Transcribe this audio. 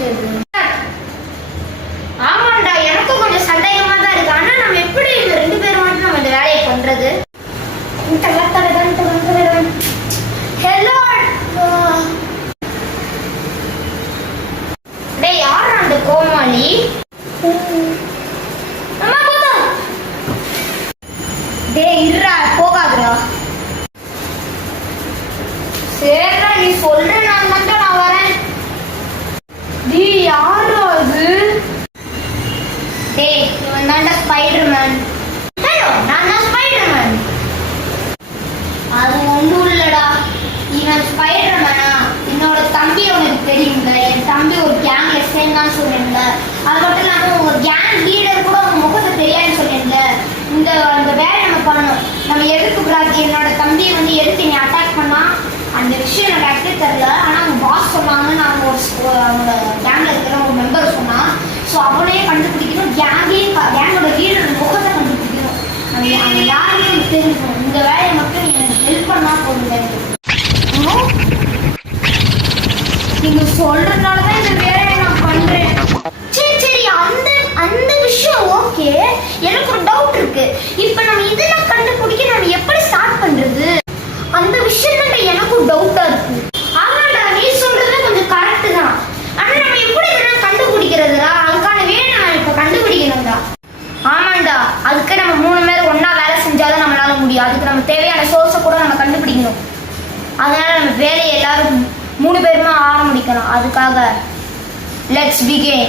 முடிக்கிறது? ஆமாண்டா, எனக்கும் கொஞ்சம் சந்தேகமா தான் இருக்கு. ஆனா நம்ம எப்படி இந்த 2 பேரும் மட்டும் நம்ம இந்த வேலையை பண்றது? ஹலோ டேய், யாரா அந்த கோமாளி? அம்மா போதா. டேய் இருடா, போகாதடா. சரிடா, நீ சொல்ற, நான் மட்டும் நான் வரேன். டேய் யாரா அது? டேய், இவன் தான்டா ஸ்பைடர்மேன். ஹலோ, நான் தான் ஸ்பைடர்மேன். அது ஒன்றும் இல்லடா, இவன் ஸ்பைடர்மேனா? என்னோட தம்பி உனக்கு தெரியுங்க. என் தம்பி ஒரு கேங்ல சேர்ந்தான்னு சொன்னேன்ல. அது மட்டும் இல்லாமல் உங்க கேங் லீடர் கூட உங்க முகத்தை தெரியாதுன்னு சொன்னேன்ல. அந்த வேலை நம்ம பண்ணணும். நம்ம எதுக்கு பிராக்கி என்னோட தம்பி வந்து எதுக்கு நீ அட்டாக் பண்ணா அந்த விஷயம் எனக்கு ஆக்டே தெரியல. ஆனால் அவங்க பாஸ் சொன்னாங்கன்னு அவங்க கேங்ல இருக்கிற ஒரு மெம்பர் சொன்னா. ஸோ அவனையே கண்டுபிடிக்கணும், கேங்கோட லீடர் முகத்தை கண்டுபிடிக்கணும். அவங்க யாருமே தெரிஞ்சுக்கணும். இந்த வேலையை மட்டும் எனக்கு ஹெல்ப் பண்ணா போதுங்க. நீங்க சொல்றதுனால தான் இந்த வேலையை நான் பண்றேன். சரி சரி, அந்த விஷயம் ஓகே. எனக்கு ஒரு டவுட் இருக்கு. இப்போ நம்ம இதெல்லாம் கண்டுபிடிக்க நம்ம எப்படி ஸ்டார்ட் பண்றது? அந்த விஷயம் தான் எனக்கும் டவுட்டா இருக்கு. ஆமாடா, நீ சொல்றது கொஞ்சம் கரெக்ட் தான். ஆனா நம்ம எப்படி இதெல்லாம் கண்டுபிடிக்கிறதுடா? அதுக்கான வேலை நம்ம இப்போ கண்டுபிடிக்கணும்டா. ஆமாண்டா, அதுக்கு நம்ம 3 பேர் ஒன்னா வேலை செஞ்சாதான் நம்மளால முடியும். அதுக்கு நம்ம தேவையான சோர்ஸை கூட நம்ம கண்டுபிடிக்கணும். அதனால நம்ம வேலையை எல்லாரும் 3 பேருமா ஆரம்பிக்கலாம். அதுக்காக லெட்ஸ் பிகின்.